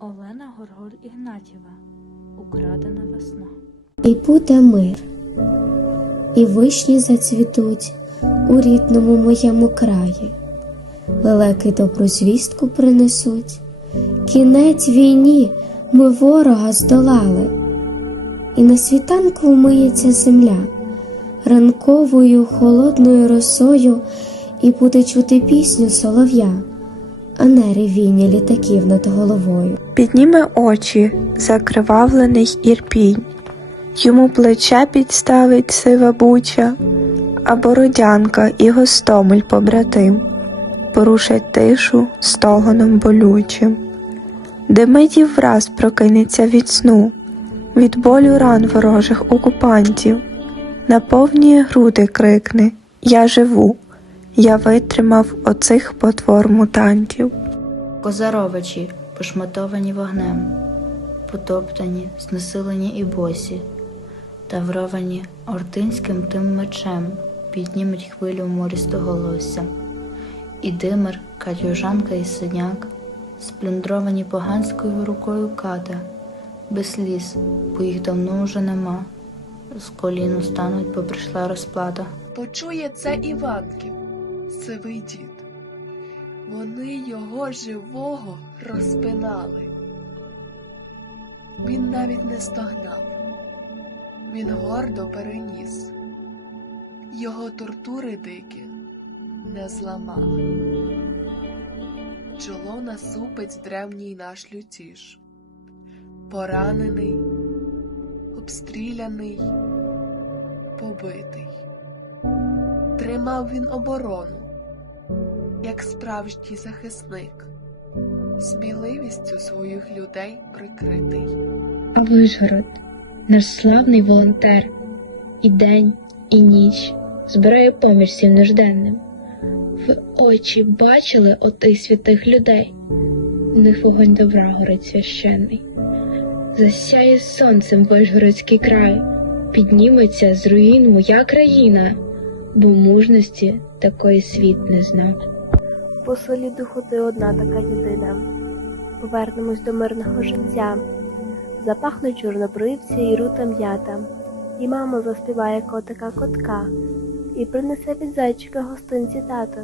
Олена Горголь Ігнатєва Украдена весна. І буде мир, і вишні зацвітуть у рідному моєму краї, лелеки добру звістку принесуть, кінець війні ми ворога здолали, і на світанку вмиється земля. Ранковою холодною росою, і буде чути пісню солов'я, а не ревіння літаків над головою. Підніме очі, закривавлений ірпінь, йому плече підставить сива буча, а бородянка і гостомель побратим порушать тишу стогоном болючим, де митів враз прокинеться від сну, від болю ран ворожих окупантів, наповнює груди крикне Я живу, я витримав оцих потвор мутантів. Козаровичі, пошматовані вогнем, потоптані, знесилені і босі, тавровані ординським тим мечем, піднімуть хвилю морістоголосся. І димир, катюжанка і синяк, сплюндровані поганською рукою ката, без сліз, бо їх давно уже нема. З коліну стануть, бо прийшла розплата. Почує це Іванків, сивий дід. Вони його живого розпинали. Він навіть не стогнав, він гордо переніс. Його тортури дикі не зламали. Чоло насупить древній наш лютіш, поранений, обстріляний, побитий. Тримав він оборону, як справжній захисник, сміливістю своїх людей прикритий. А Вишгород, наш славний волонтер, і день, і ніч збирає поміж всім нужденним. Ви очі бачили отих святих людей, в них вогонь добра горить священний. Засяє сонцем Вишгородський край, підніметься з руїн моя країна, бо мужності такої світ не знав. По солі духу ти одна така єдина. Повернемось до мирного життя. Запахнуть чорнобривці і рута м'ята, і мама заспіває котика котка, і принесе від зайчика гостинці тато.